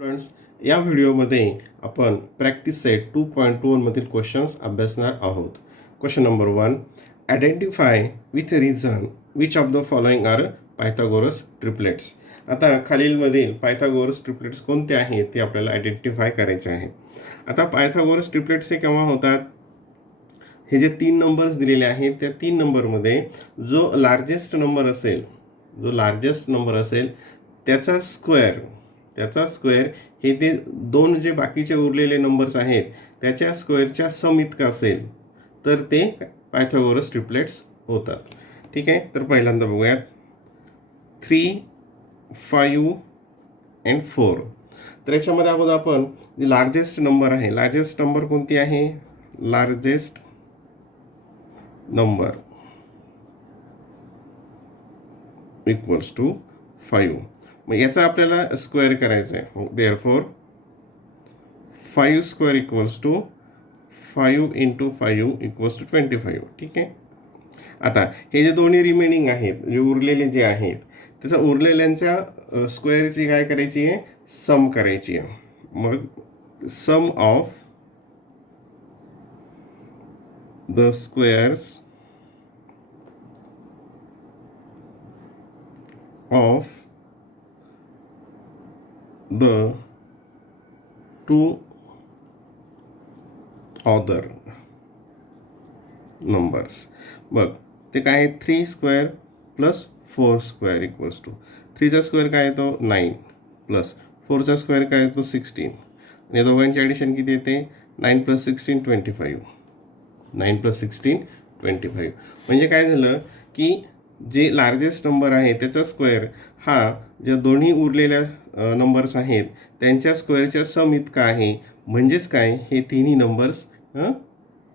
Students, या व्हिडिओमध्ये आपण प्रॅक्टिस सेट 2.2 मधील क्वेश्चन्स अभ्यासणार आहोत. Question number 1, identify with reason which of the following are Pythagoras triplets. आता खालीलमधील पायथागोरस ट्रिपलेट्स कोणते आहेत ते आपल्याला आयडेंटिफाय करायचे आहेत. आता पायथागोरस ट्रिपलेट्स हे केव्हा होतात? हे जे 3 नंबर्स दिलेले आहेत त्या 3 नंबरमध्ये जो लार्जेस्ट नंबर असेल त्याचा स्क्वेअर हे ते दोन जे बाकीचे उरलेले नंबर्स आहेत त्याच्या स्क्वेअरच्या सम इतकं असेल तर ते पायथागोरस ट्रिपलेट्स होतात. ठीक आहे, तर पहिल्यांदा बघूयात 3, 5 अँड 4. तर याच्यामध्ये अगोदर आपण जे लार्जेस्ट नंबर कोणती आहे? Largest number equals to 5. मग याचा आपल्याला स्क्वेअर करायचा आहे. Therefore 5 square equals to 5 into 5 equals to 25. ठीक आहे. आता हे जे दोन्ही रिमेनिंग आहेत, जे उरलेले जे आहेत त्याचा उरलेल्यांच्या स्क्वेअरची काय करायची आहे? सम करायची आहे. मग sum of the squares of the two other numbers. बघ ते काय आहे? 3 square plus 4 square equals to 3चा स्क्वेअर काय येतो? 9 प्लस 4चा स्क्वेअर काय येतो? 16. आणि या दोघांची ॲडिशन किती येते? 9 प्लस 16 25. 9 प्लस 16 25. म्हणजे काय झालं की जे लार्जेस्ट नंबर आहे त्याचा स्क्वेअर हा ज्या दोन्ही उरलेल्या नंबर्स आहेत त्यांच्या स्क्वेअरच्या सम इतका आहे. म्हणजेच काय? हे तिन्ही नंबर्स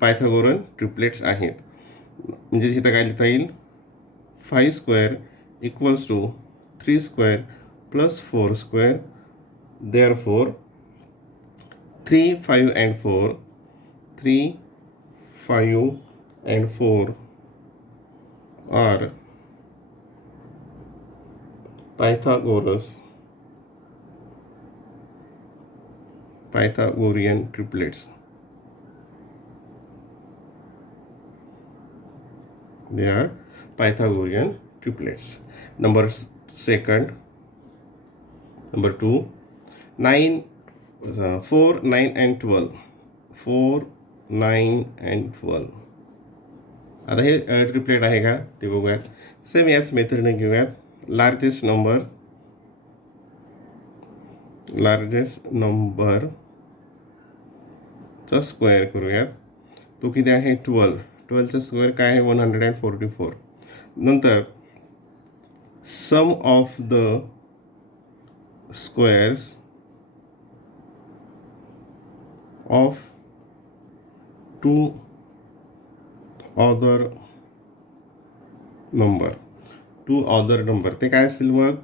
पायथागोरन ट्रिपलेट्स आहेत. म्हणजे इथं काय लिहिता येईल? 5 square equals to 3 square plus 4 square. Therefore 3, 5 and 4 3, 5 and 4 are Pythagorean triplets. They are Pythagorean triplets. Number 2, 9, 4, 9 and 12. 4, 9 and 12. आता हे ट्रिपलेट आहे का ते बघूयात. सेम याच मेथडने घेऊयात. लार्जेस्ट नंबरचा स्क्वेअर करूयात. तो किती आहे? 12. 12चा स्क्वेअर काय आहे? 144. नंतर sum of the squares of two other number ते काय असेल मग?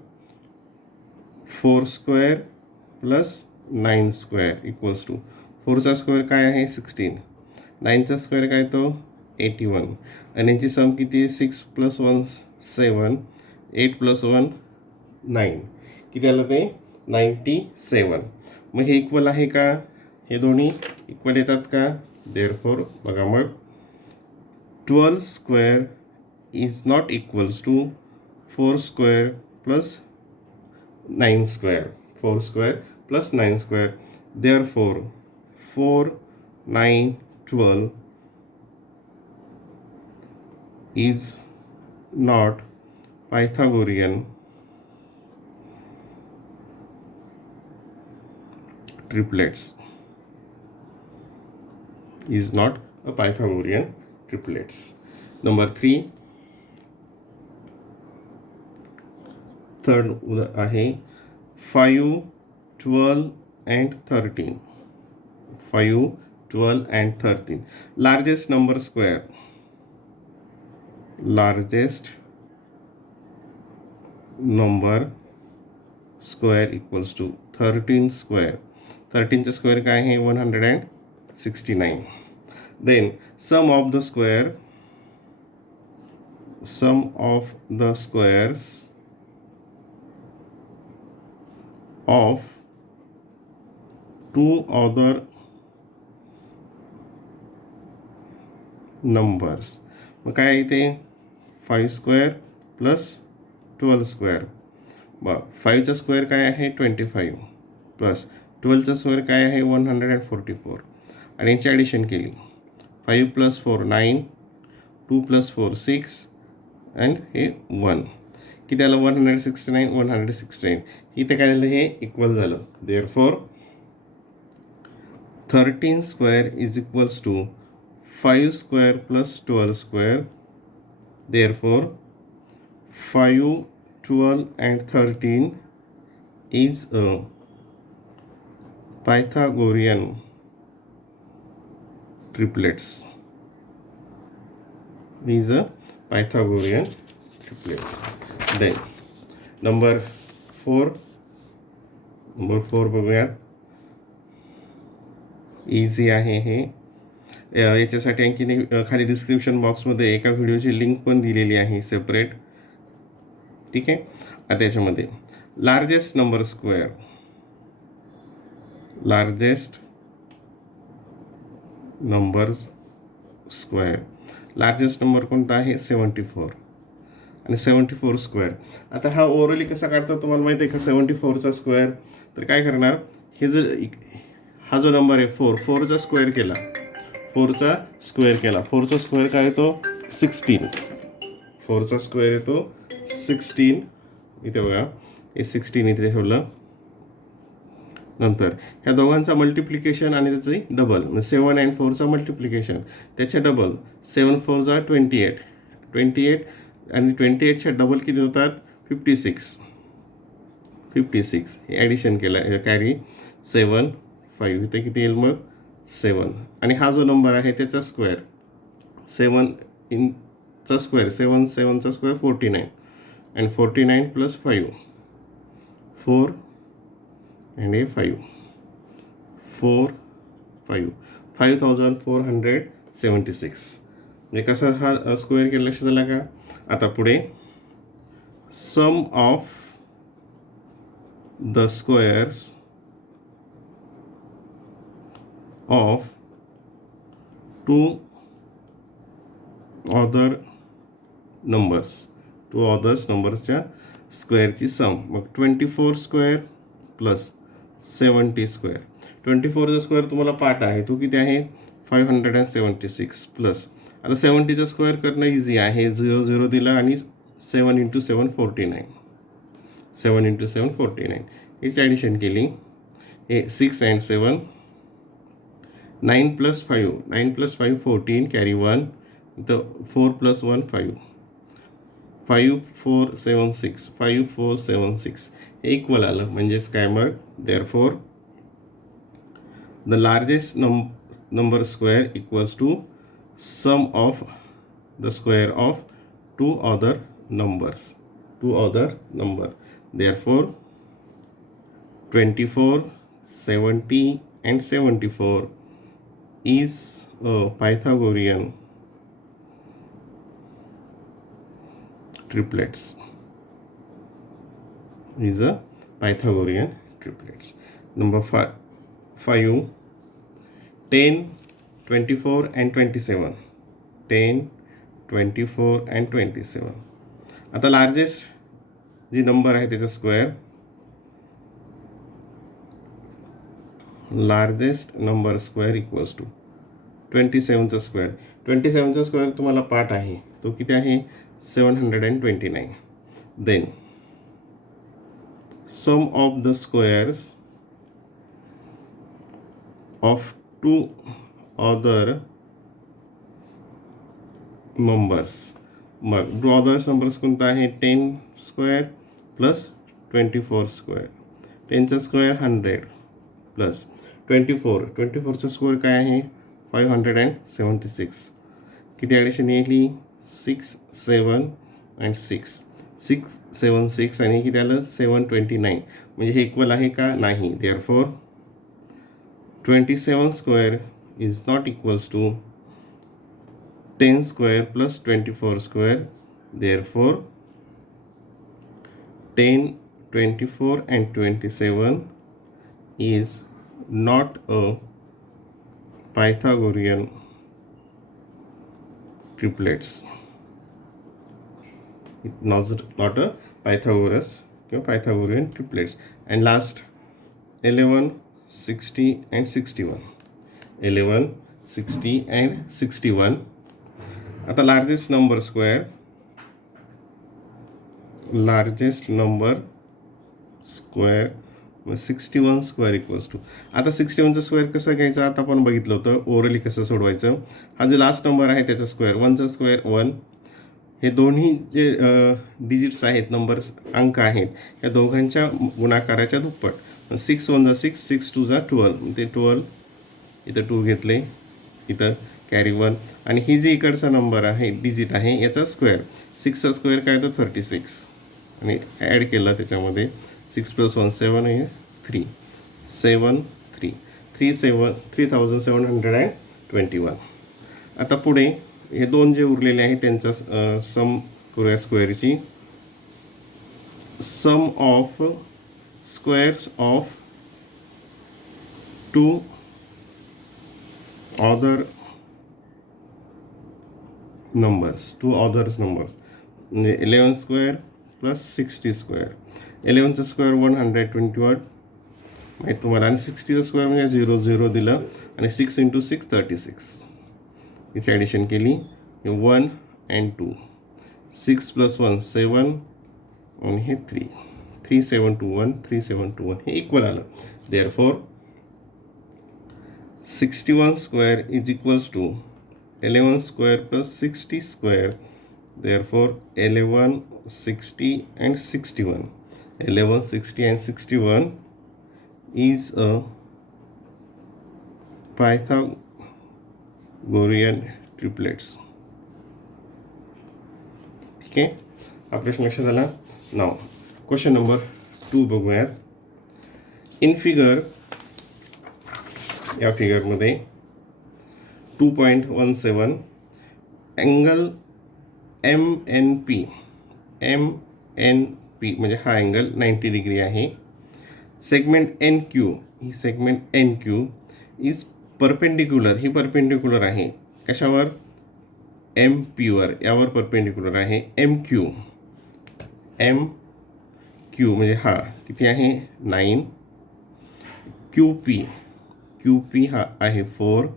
4 square plus 9 square equals to 4चा स्क्वेअर काय आहे? 16. 9चा स्क्वेअर काय तो? 81. आणि यांची सम किती आहे? 6 प्लस 1 7, 8 प्लस 1 9. किती आलं ते? 97. मग हे इक्वल आहे का? हे दोन्ही इक्वल येतात का? देअरफॉर बघा मग 12 square is not equals to 4 square plus 9 square. 4 square plus 9 square. Therefore 4, 9, 12 is not Pythagorean triplets. Is not a Pythagorean triplets. Number 3, third आहे 5, 12 and 13. 5, 12 and 13. Largest number square equals to 13 square. 13चा square काय आहे? 169. Then sum of the squares of two other numbers. मग काय आहे ते 5 square plus 12 square. मग 5चा square काय आहे 25 प्लस 12चा स्क्वेअर काय आहे 144 आणि यांची ॲडिशन केली 5 प्लस 4 9 2 प्लस 4 6 अँड हे 1 किती आलं 169 169. इथे काय झालं हे इक्वल झालं. Therefore 13 square is equals to 5 square plus 12 square. Therefore 5 12 and 13 is a Pythagorean triplets. Is a Pythagorean triplets. Then number 4 बघूयात. इझी आहे हे. याच्यासाठी आणखी खाली डिस्क्रिप्शन बॉक्समध्ये एका व्हिडिओची लिंक पण दिलेली आहे सेपरेट. ठीक आहे. आता याच्यामध्ये largest number square largest number कोणता आहे 74 आणि 74 स्क्वेअर. आता हा ओव्हरऑली कसा काढतात तुम्हाला माहिती आहे का 74चा स्क्वेअर. तर काय करणार हे हा जो नंबर आहे 4चा स्क्वेअर केला 4चा स्क्वेअर काय येतो 16. 4चा स्क्वेअर येतो 16. इथे बघा हे 16 इथे ठेवलं. नंतर ह्या दोघांचा मल्टिप्लिकेशन आणि त्याची डबल म्हणजे 7 and 4चा मल्टिप्लिकेशन त्याच्या डबल 7 4 जा 28 आणि 28च्या डबल किती होतात 56 हे ॲडिशन केलं कॅरी 7 5 इथे किती येईल मग 7 आणि हा जो नंबर आहे त्याचा स्क्वेअर 7 चा square 7चा square 49 and 49 plus 5 4 and a 5 5476 म्हणजे कसा हा स्क्वेअर केला लक्षात आला का. आता पुढे sum of the squares of two other नंबर्सच्या स्क्वेअरची सम. मग 24 स्क्वेअर प्लस 70 स्क्वेअर. 24चा स्क्वेअर तुम्हाला पाठ आहे तो किती आहे 576 प्लस आता 70चा स्क्वेअर करणं इझी आहे 0 0 दिला आणि 7 × 7 49 याची ॲडिशन केली हे 6 and 7 9 plus 5 14 कॅरी 1 तर 4 + 1 5 5476 इक्वल आलं म्हणजेच काय मग therefore the largest number square equals to sum of the square of two other number. Therefore 24 70 and 74 is a Pythagorean triplets. Number 5 10 24 and 27 आता लार्जेस्ट जी नंबर आहे त्याचा square largest number square equals to 27चा square तुम्हाला पाठ आहे तो किती आहे 729. Then sum of the squares of two other numbers. मग टू अदर्स नंबर्स कोणता आहे 10 स्क्वेअर प्लस 24 स्क्वेअर. 10चा स्क्वेअर 100 प्लस 24चा स्क्वेअर काय आहे 576. किती ॲडिशन येईल 6 7 and 6 676 आणि किती आलं 729 म्हणजे हे इक्वल आहे का नाही. Therefore 27 square is not equals to 10 square plus 24 square. Therefore 10 24 and 27 is not a Pythagorean triplets. Not a Pythagoras or Pythagorean triplets. And last 11, 60 and 61. 11, 60 and 61. आता largest number square 61 square equals to. आता 61चं square कसं घ्यायचं आता आपण बघितलं होतं orally कसं सोडवायचं. हा जो लास्ट नंबर आहे त्याचा स्क्वेअर 1चा स्क्वेअर 1. हे दोन्ही जे डिजिट्स आहेत नंबर्स अंक आहेत या दोघांच्या गुणाकाराच्या दुप्पट. 6 1 6 6 2 12 ते 12 इथं 2 घेतले इथं कॅरी 1 आणि ही जी इकडचा नंबर आहे डिजिट आहे याचा स्क्वेअर 6चा स्क्वेअर काय तर 36 आणि ॲड केलं त्याच्यामध्ये 6 + 1 7 आहे 3 7 3 3721. आता पुढे हे दोन जे उरलेले आहेत त्यांचा सम करूया स्क्वेअरची. Sum of squares of 2 other numbers म्हणजे 11 स्क्वेअर प्लस 60 स्क्वेअर. 11चं स्क्वेअर 121 माहीत तुम्हाला आणि 60चं स्क्वेअर म्हणजे 0 0 दिलं आणि 6 × 6 36. याची ॲडिशन केली 1 and 2 6 + 1 7 आणि हे 3 3721 3721 हे इक्वल आलं. Therefore 61 square is equals to 11 square plus 60 square. Therefore 11 60 and 61 11 60 and 61 is a Pythagorean triplets. ठीक आहे, हा प्रश्न लक्षात आला. नाव क्वेश्चन नंबर 2 बघूयात. इन फिगर या फिगरमध्ये 2.17 अँगल MNP म्हणजे हा अँगल 90 डिग्री आहे. Segment NQ he segment NQ is perpendicular he perpendicular आहे कशावर MP वर यावर परपेंडिक्युलर आहे. MQ म्हणजे हा किती आहे 9. QP हा आहे 4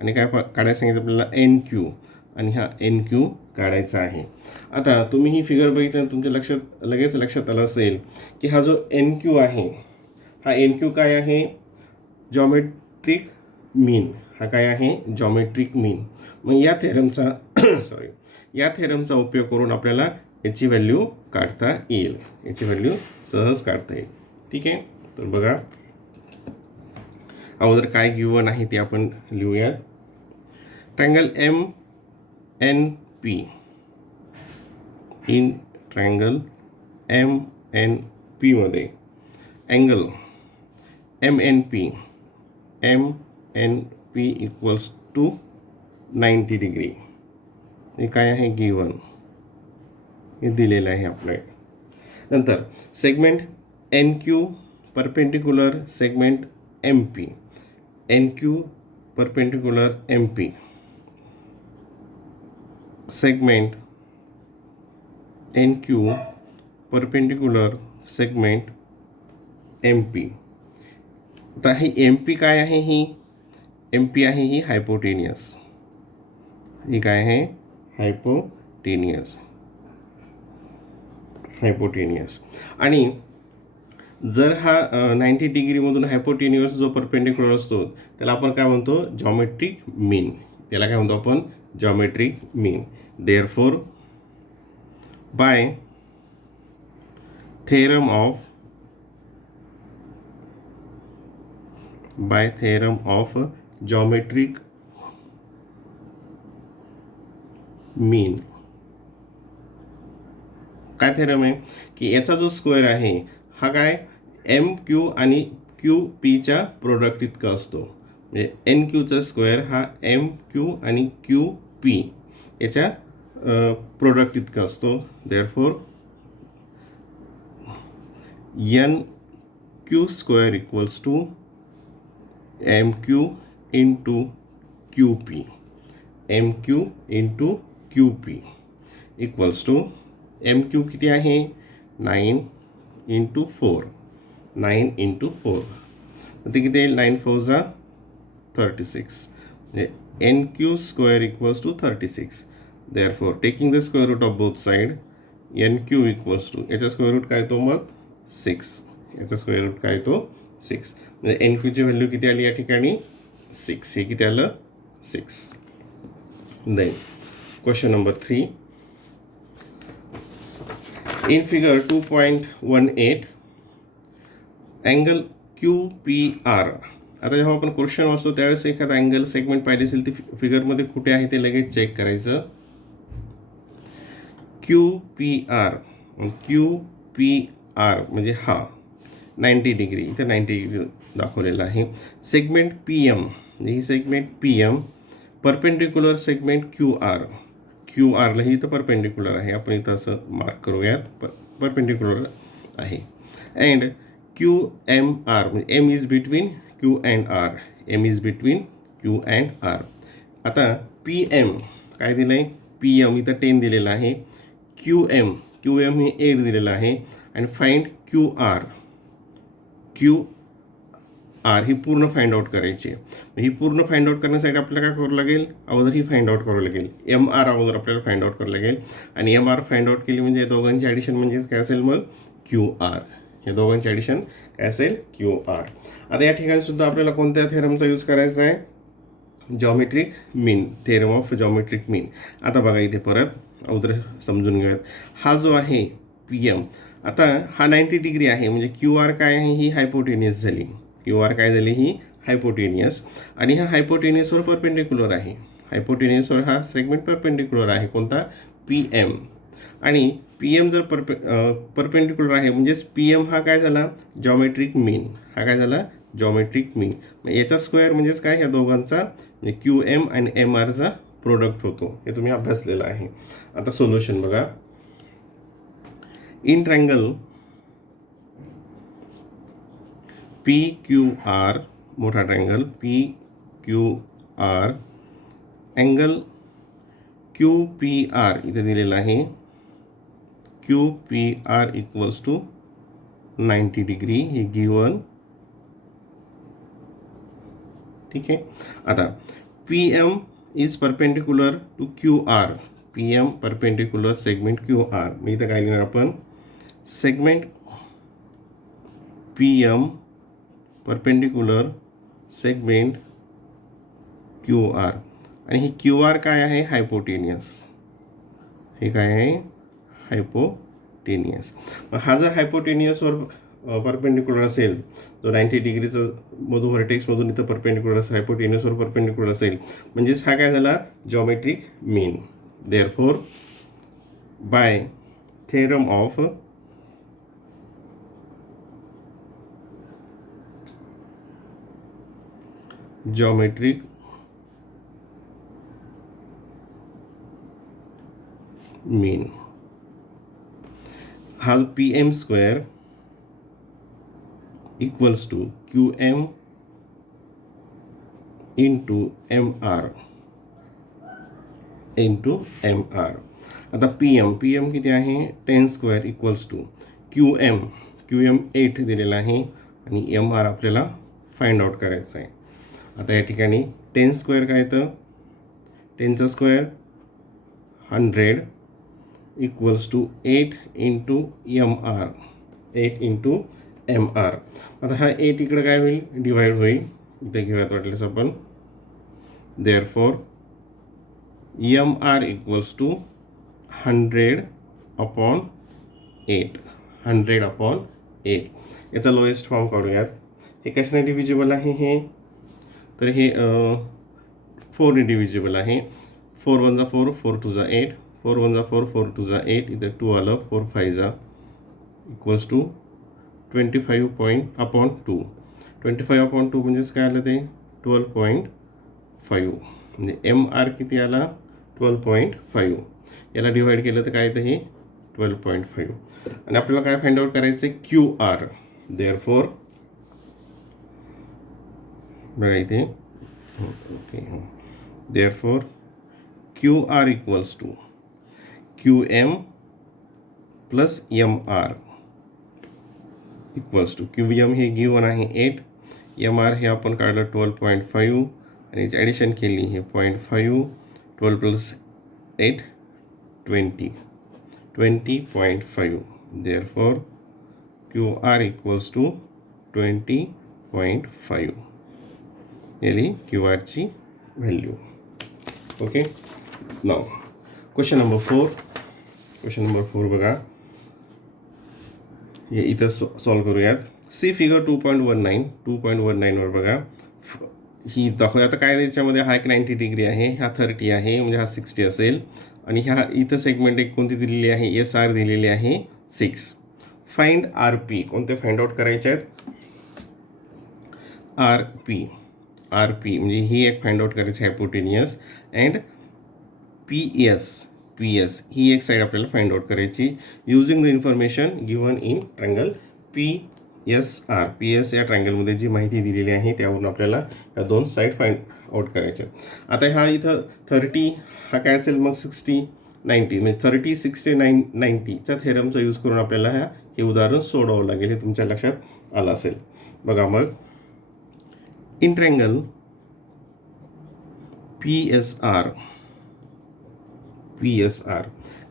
आणि काय काढायला सांगितलं आपल्याला NQ आणि हा NQ काढायचा आहे. आता तुम्ही ही फिगर बघितल्यानंतर तुमच्या लगेच लक्षात आलं असेल की हा जो NQ आहे हा NQ काय आहे जॉमेट्रिक मीन. हा काय आहे जॉमेट्रिक मीन. मग या थेरमचा उपयोग करून आपल्याला याची व्हॅल्यू काढता येईल. याची व्हॅल्यू सहज काढता येईल. ठीक आहे, तर बघा अगोदर काय गिवन आहे ते आपण लिहूयात. Triangle MNP in triangle MNP मध्ये angle MNP equals to 90 degree. हे काय आहे गिवन हे दिलेलं आहे आपल्याला. नंतर segment NQ perpendicular segment MP NQ perpendicular MP segment NQ perpendicular segment MP. आता ही MP काय आहे ही MP आहे ही हायपोटेनियस. ही काय आहे हायपोटेनियस आणि जर हा 90 डिग्रीमधून हायपोटेन्युअस जो परपेंडिक्युलर असतो त्याला आपण काय म्हणतो जॉमेट्रिक मीन. त्याला काय म्हणतो आपण geometric mean. Therefore by theorem of geometric mean काय थेरम आहे की याचा जो स्क्वेअर आहे हा काय MQ आणि QPच्या प्रोडक्ट इतका असतो. म्हणजे NQचा स्क्वेअर हा MQ आणि QP याच्या प्रोडक्ट इतका असतो. Therefore NQ square equals to M Q into Q P, M Q into Q P equals to M Q किती आहे 9 इंटू 4, 9 इंटू 4 ते किती येईल 9 4 जा 36 म्हणजे N Q square equals to 36. Therefore taking the square root of both side N Q equals to याचा square root काय तो मग 6, याचा स्क्वेअर रूट काय तो 6 म्हणजे एन क्यूची व्हॅल्यू किती आली या ठिकाणी 6, हे किती आलं 6. Then question number 3. In figure 2.18 angle Q P R. आता जेव्हा आपण क्वेश्चन वाचतो त्यावेळेस एखादा अँगल सेगमेंट पाहिजे असेल ती फिगरमध्ये कुठे आहे ते लगेच चेक करायचं. Q P R, Q P R म्हणजे हा 90 डिग्री, इथे 90 डिग्री दाखवलेला आहे. सेगमेंट पी एम म्हणजे ही segment P M perpendicular segment Q R, Q आरला ही इथं परपेंडिक्युलर आहे, आपण इथं असं मार्क करूयात परपेंडिक्युलर आहे. अँड क्यू एम आर म्हणजे M is between Q and R, M is between Q and R. आता पी एम काय दिलं आहे, पी एम इथं 10 दिलेलं आहे, क्यू एम हे 8 दिलेलं आहे आणि find Q R, Q R ही पूर्ण फाइंड आउट करायची आहे. ही पूर्ण फाइंड आउट करण्यासाठी आपल्याला काय करावं लागेल, अगोदर ही फाइंड आउट करावं लागेल. एम आर अगोदर आपल्याला फाइंड आउट करावं लागेल आणि एम आर फाइंड आउट केली म्हणजे दोघांची ॲडिशन म्हणजेच काय असेल मग क्यू आर, हे दोघांची ॲडिशन काय असेल क्यू आर. आता या ठिकाणी सुद्धा आपल्याला कोणत्या थेरमचा यूज करायचा आहे, geometric mean, theorem of geometric mean. आता बघा इथे परत अगोदर समजून घेऊयात. हा जो आहे पी एम, आता हा 90 डिग्री आहे म्हणजे क्यू आर काय आहे, ही हायपोटेनियस झाली. क्यू आर काय झाली, ही हायपोटेनियस, आणि हा हायपोटेनियसवर परपेंडिक्युलर आहे. हायपोटेनियसवर हा सेगमेंट परपेंडिक्युलर आहे कोणता, पी एम. आणि पी एम जर परपेंडिक्युलर आहे म्हणजेच पी एम हा काय झाला जॉमेट्रिक मीन, हा काय झाला जॉमेट्रिक मीन. याचा स्क्वेअर म्हणजेच काय, ह्या दोघांचा म्हणजे क्यू एम आणि एम आरचा प्रोडक्ट होतो, हे तुम्ही अभ्यासलेलं आहे. आता सोल्युशन बघा. In triangle P Q R, मोठा triangle P Q R, angle Q P R इथे दिलेला आहे, Q P R equals to 90 degree, हे गिवन. ठीक आहे. आता P M is perpendicular to Q R, P M perpendicular segment Q R. मी इथं काय लिहिणार आपण, segment P M perpendicular segment Q R, आणि ही क्यू आर काय आहे हायपोटेनियस, हे काय आहे हायपोटेनियस. हा जर हायपोटेनियसवर परपेंडिक्युलर असेल, जो 90 डिग्रीचं मधून व्हर्टेक्समधून इथं परपेंडिक्युलर असेल, हायपोटेनियसवर परपेंडिक्युलर असेल म्हणजेच हा काय झाला geometric mean. Therefore by theorem of geometric mean, हा P M square equals to Q M into M R into M R. आता पी एम किती आहे 10 square equals to Q M 8 दिलेला आहे आणि एम आर आपल्याला फाइंड आउट करायचं आहे. आता या ठिकाणी 10 स्क्वेअर काय तर 10चा square 100 equals to 8 into M R, 8 into M R. आता हा 8 इकडे काय होईल डिवाइड होईल, इथे घेऊयात वाटल्यास आपण. Therefore M R equals to 100 upon 8, 100 upon 8. याचा लोएस्ट फॉर्म काढूयात. हे कशाने डिव्हिजिबल आहे, हे तर हे 4ने डिव्हिजिबल आहे. 4 1 जा 4, 4 2 जा 8, 4 1 जा 4, 4 2 जा 8, इथं 2 आलं, 4 5 जा equals to 25 point upon 2. 25 upon 2 म्हणजेच काय आलं ते 12.5, म्हणजे एम आर किती आला 12.5. याला डिवाइड केलं तर काय येतं हे 12.5. आणि आपल्याला काय फाइंड आउट करायचं आहे क्यू आर. देअरफॉर बघा इथे okay. Therefore Q R equals to Q M plus M R equals to Q M हे गिवन आहे 8, एम आर हे आपण काढलं 12.5 आणि याची ॲडिशन केली हे 0.5, 12 plus 8 20.5. Therefore Q R equals to 20.5 याली क्यू आरची value. Okay. Now question number 4. Question number 4 बघा, हे इथं सॉल्व करूयात. सी फिगर 2.19 वर बघा ही दाखवूया. आता काय त्याच्यामध्ये हा एक 90 डिग्री आहे, हा 30 आहे, म्हणजे हा 60 असेल. आणि ह्या इथं सेगमेंट एक कोणती दिलेली आहे, एस आर दिलेली आहे 6. Find R P. कोणते फाइंड आउट करायचे आहेत, आर पी. आर पी म्हणजे ही एक फाइंड आउट करायची हायपोटेनियस. अँड पी एस ही एक साईड आपल्याला फाइंड आउट करायची using the information given in triangle P S R. P S या ट्रँगलमध्ये जी माहिती दिलेली आहे त्यावरून आपल्याला या दोन साईड फाइंड आउट करायच्या. आता हा इथं 30 हा काय असेल मग 60 90 म्हणजे 30 60 90चा थेरमचा यूज करून आपल्याला हे उदाहरण सोडवावं लागेल. हे तुमच्या लक्षात आलं असेल. बघा मग in triangle P S R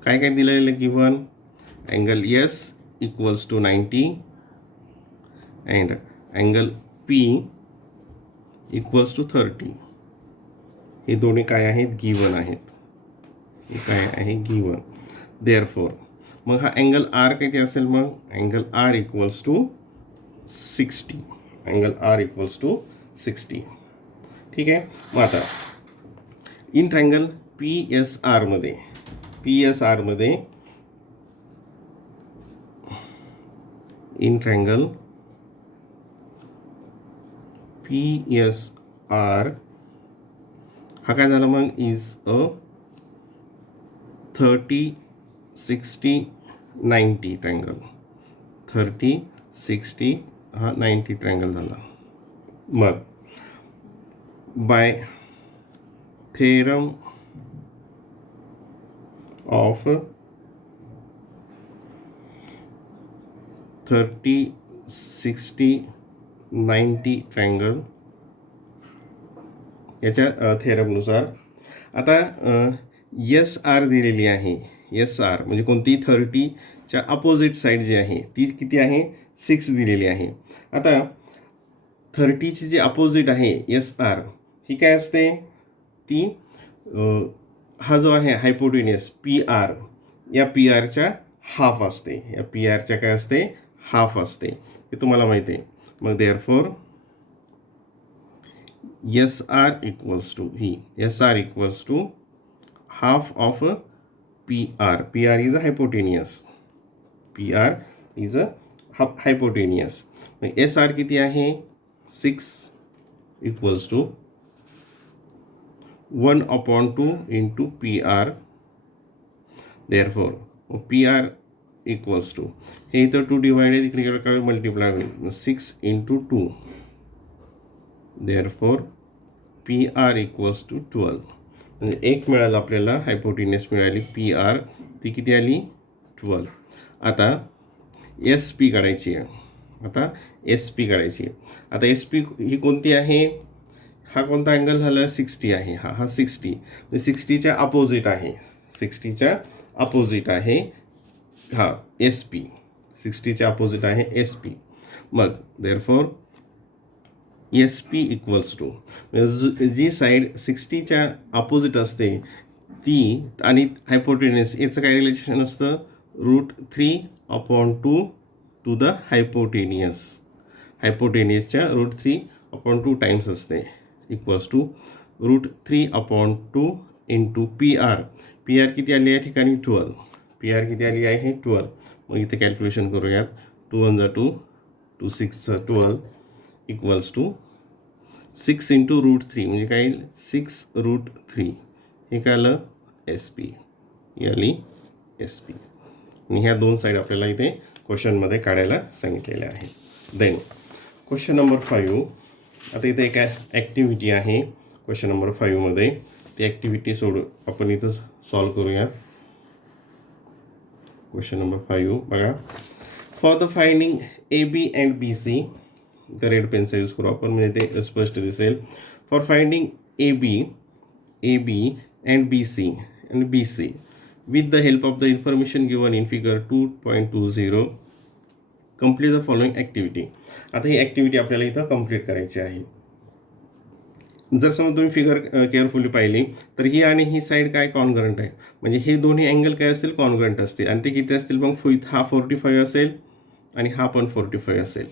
काय काय दिलेलं given, angle S equals to 90 and angle P equals to 30. हे दोन्ही काय आहेत, गिवन आहेत. हे काय आहे, गिवन. देअरफॉर मग हा अँगल आर किती असेल, मग angle R equals to 60. Angle R equals to 60. ठीक आहे. मग आता इन ट्रँगल पी एस आरमध्ये in triangle P S R हा काय झाला मग, इज अ 30 60 90 ट्रँगल. 30 60 हा 90 ट्रँगल झाला. मग बाय थेरम ऑफ 30 60 90 ट्रँगल याच्या थेरमनुसार आता एस आर दिलेली आहे. एस आर म्हणजे कोणती, 30च्या अपोजिट साईड जी आहे ती किती आहे, 6 दिलेली आहे. आता 30ची जी अपोजिट आहे एस आर ही काय असते, ती हा जो आहे हायपोटेनियस पी आर या पी आरच्या हाफ असते. या पी आरच्या काय असते, हाफ असते. हे तुम्हाला माहिती आहे. मग therefore S R equals to half of P R. P R is a hypotenuse. S R किती आहे, 6 equals to 1/2 into P R. Therefore P R equals to हे इथं 2 डिवायडेड इकडे काय मल्टिप्लाय होईल 6 into 2. Therefore P R equals to 12. म्हणजे एक मिळालं आपल्याला, हायपोटेनियस मिळाली पी आर, ती किती आली 12. आता एस पी काढायची आहे. आता एस पी ही कोणती आहे, हा कोणता अँगल झाला, 60 आहे. हा 60 म्हणजे 60च्या अपोजिट आहे हा एस पी. 60च्या अपोजिट आहे एस पी. मग therefore S P equals to जी साईड 60च्या अपोजिट असते ती आणि हायपोटेनियस याचं काय रिलेशन असतं, √3/2 टू द हायपोटेनियसच्या √3/2 टाइम्स असते equals to √3/2 into P R. P R किती आली या ठिकाणी 12. पी आर किती आली आहे 12. मग इथे कॅल्क्युलेशन करूयात. 2 1 2 2 6 12 इक्वल्स टू 6 इंटू √3 म्हणजे काय येईल 6√3. हे काय आलं एस पी. याली एस पी. आणि ह्या दोन साईड आपल्याला इथे क्वेश्चनमध्ये काढायला सांगितलेल्या आहेत. Then question number 5. आता इथे एक ॲक्टिव्हिटी आहे क्वेश्चन नंबर 5मध्ये. ती ॲक्टिव्हिटी सोडू आपण इथं सॉल्व करूया. क्वेश्चन नंबर 5 बघा. For the finding AB and BC, तर रेड पेनचा यूज करू आपण म्हणजे ते स्पष्ट दिसेल. For finding AB and BC with the help of the information given in figure 2.20 complete the following activity. आता ही ॲक्टिव्हिटी आपल्याला इथं कंप्लीट करायची आहे. जर समजा तुम्ही फिगर केअरफुली पाहिली तर ही आणि ही साईड काय कॉन्ग्रंट आहे, म्हणजे हे दोन्ही अँगल काय असतील कॉन्ग्रंट असतील. आणि ते किती असतील मग हा 45 असेल आणि हा पण 45 असेल.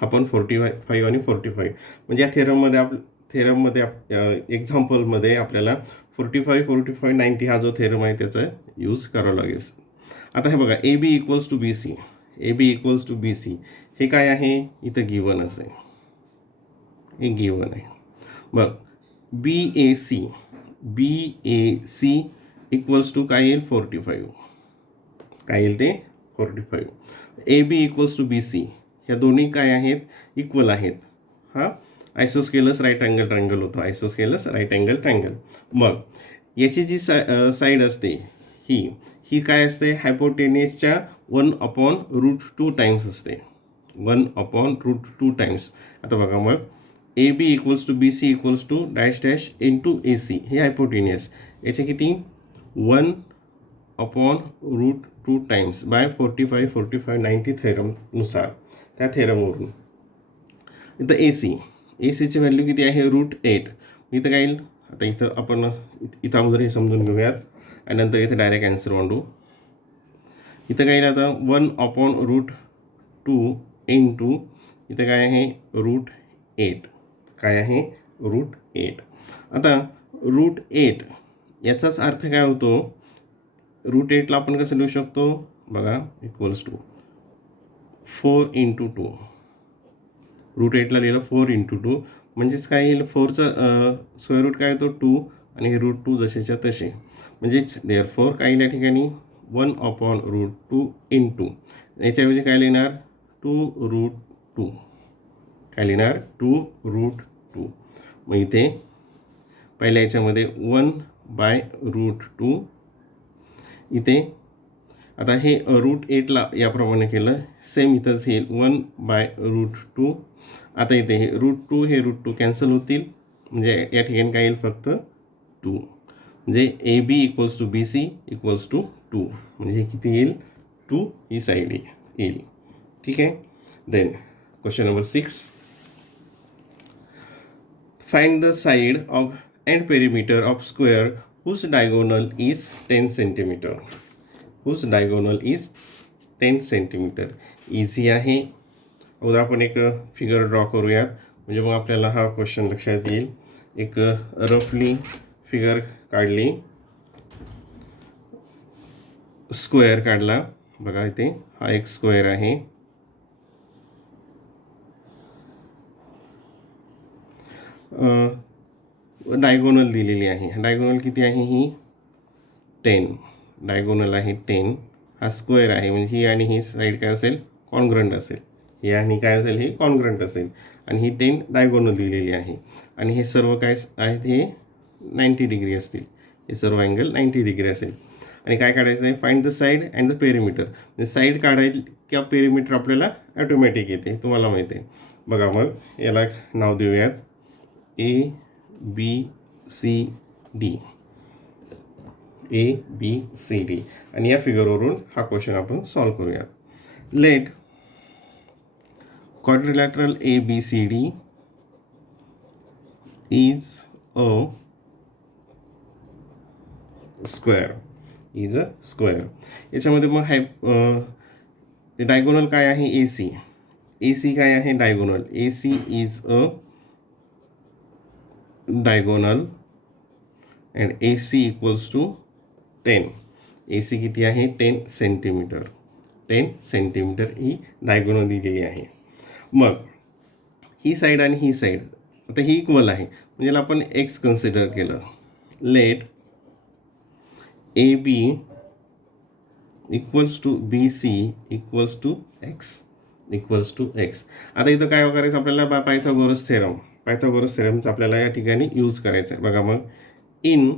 हा पण 45 आणि 45 म्हणजे या थेरममध्ये एक्झाम्पलमध्ये आपल्याला 45, 45, 90 हा जो थेरम आहे त्याचा यूज करावा लागेल. आता हे बघा AB इक्वल्स टू BC हे काय आहे इथं गिवन आहे. हे गिवन आहे. मग BAC इक्वल्स टू काय येईल 45. काय येईल ते 45. AB इक्वल्स टू BC ह्या दोन्ही काय आहेत इक्वल आहेत. हा आयसोस्केलस राईट अँगल ट्रायंगल होतं. आयसोस्केलस राईट अँगल ट्रायंगल. मग याची जी साईड असते ही काय असते हायपोटेनियसच्या 1/√2 टाइम्स असते. 1/√2 टाइम्स. आता बघा मग AB equals to BC equals to dash dash into AC हे हायपोटेनियस याचे किती 1/√2 टाइम्स बाय 45, 45, 90 थेरमनुसार त्या थेरमवरून. इथं ACची व्हॅल्यू किती आहे √8. इथं काय येईल आता इथं आपण इथं अगोदर हे समजून घेऊयात आणि नंतर इथं डायरेक्ट ॲन्सर मांडू. इथं काय येईल आता 1/√2 इंटू इथं काय आहे √8. काय आहे √8. आता √8 याचाच अर्थ काय होतो √8ला आपण कसं लिहू शकतो बघा इक्वल्स टू 4 इंटू 2. √8ला लिहिलं 4 इंटू 2 म्हणजेच काय येईल 4चा स्क्वेअर रूट काय येतो 2 आणि हे √2 जसेच्या तसे. म्हणजेच देअरफॉर काय येईल या ठिकाणी 1/√2 इंटू याच्याऐवजी काय लिहिणार 2√2. काय लिहिणार 2√2. मग इथे पहिल्या याच्यामध्ये 1/√2. इथे आता हे √8ला याप्रमाणे केलं सेम इथंच येईल 1/√2. आता इथे हे √2 हे √2 कॅन्सल होतील म्हणजे या ठिकाणी काय येईल फक्त 2. म्हणजे AB equals to BC equals to 2 म्हणजे हे किती येईल 2 ही साईड येईल. ठीक आहे. Then question number 6. Find the side of and perimeter of square whose diagonal is 10 centimetre. Whose diagonal is 10 centimetre. Easy आहे. उद्या आपण एक फिगर ड्रॉ करूयात म्हणजे मग आपल्याला हा क्वेश्चन लक्षात येईल. एक रफली फिगर काढली, स्क्वेअर काढला बघा. इथे हा एक स्क्वेअर आहे. डायगोनल दिलेली आहे. डायगोनल किती आहे ही 10. डायगोनल आहे 10. हा स्क्वेअर आहे म्हणजे ही आणि ही साईड काय असेल कॉन्ग्रंट असेल. ही आणि काय असेल ही कॉन्ग्रंट असेल आणि ही 10 डायगोनल दिलेली आहे. आणि हे सर्व काय आहेत हे 90 डिग्री असतील. हे सर्व अँगल 90 डिग्री असेल. आणि काय काढायचं आहे find the side and the perimeter. म्हणजे साईड काढायला किंवा पेरिमीटर आपल्याला ॲटोमॅटिक येते तुम्हाला माहिती आहे. बघा मग याला नाव देऊयात ABCD. ABCD आणि या फिगरवरून हा क्वेश्चन आपण सॉल्व करूयात. Let quadrilateral ABCD is a square. Is a square. याच्यामध्ये मग डायगोनल काय आहे AC. AC काय आहे diagonal. AC is a diagonal and AC equals to 10. AC किती आहे 10 सेंटीमीटर. 10 सेंटीमीटर ही डायगोनल दिलेली आहे. मग ही साईड आणि ही साईड आता ही इक्वल आहे म्हणजे याला आपण x कन्सिडर केलं. Let AB equals to BC equals to x. Equals to X. आता इथं काय करायचं आपल्याला पायथागोरस थेरम. पायथागोरस थेरमचा आपल्याला या ठिकाणी यूज करायचा आहे. बघा मग इन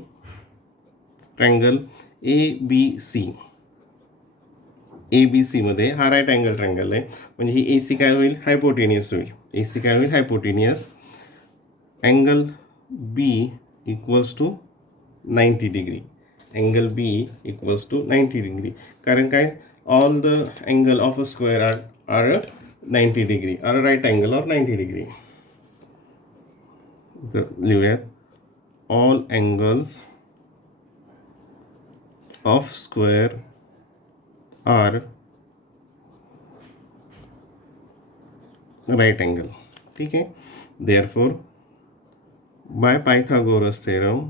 ट्रँगल ए बी सीमध्ये हा राईट अँगल ट्रँगल आहे, म्हणजे ही ए सी काय होईल, हायपोटेनियस होईल. ए सी काय होईल, hypotenuse. Angle B equals to 90 degree. Angle B equals to 90 degree. कारण काय, all the angle of a square are 90 degree, are right angle or 90 degree. तर लिहूयात, all angles of square are right angle. ठीक है. Therefore by Pythagoras theorem,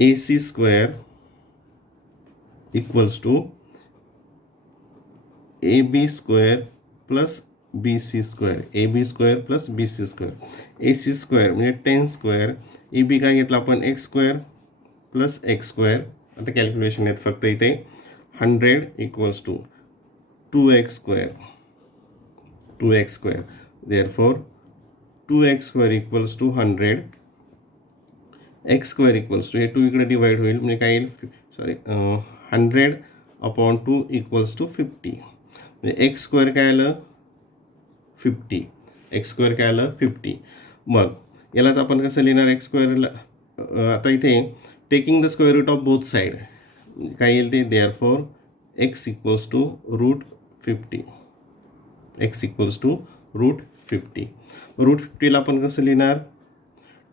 AC square equals to AB square plus BC square. AB square plus BC square. AC square म्हणजे 10 square. AB काय घेतला आपण, x square plus x square. आता calculation आहेत फक्त इथे. 100 equals to 2x square. Therefore 2x square equals to 100. x square equals to, हे 2 इकडे डिवाइड होईल म्हणजे काय येईल, 100 अपॉन 2 इक्वल्स टू 50. म्हणजे x स्क्वेअर काय आलं, 50. x स्क्वेअर काय आलं, 50. मग यालाच आपण कसं लिहिणार, x स्क्वेअरला आता इथे taking the square root of both side काय येईल ते, therefore x equals to √50. x equals to √50. √50ला आपण कसं लिहिणार,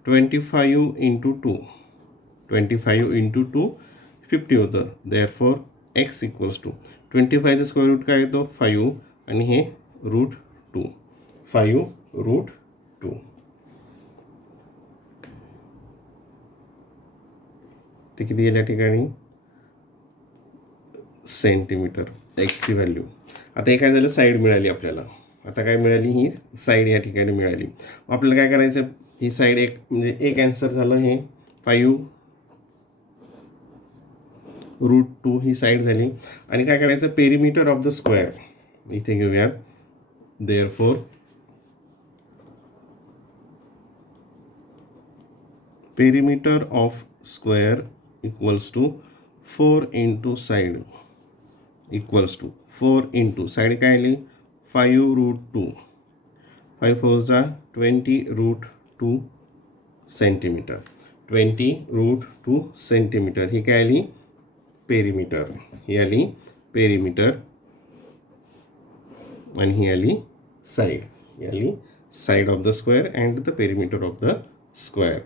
25 इंटू 2. 25 इंटू 2 50 होतं. देअरफॉर x इक्वल्स टू 25चं स्क्वेअर रूट काय येतो, 5 आणि हे √2. 5√2. ते किती येईल या ठिकाणी, सेंटीमीटर. एक्सची व्हॅल्यू. आता हे काय झालं, साईड मिळाली आपल्याला. आता काय मिळाली, ही साईड या ठिकाणी मिळाली. आपल्याला काय करायचं, ही साईड एक म्हणजे एक आन्सर झालं, हे 5√2 ही साईड झाली. आणि काय करायचं, पेरिमीटर ऑफ द स्क्वेअर इथे घेऊयात. Therefore perimeter of square equals to 4 into side equals to 4 into side काय आली, 5√2. 5 4 जा 20√2 सेंटीमीटर. 20√2 सेंटीमीटर ही काय आली, पेरिमीटर. ही आली पेरिमीटर आणि ही आली साईड. ही आली side of the square and the perimeter of the square.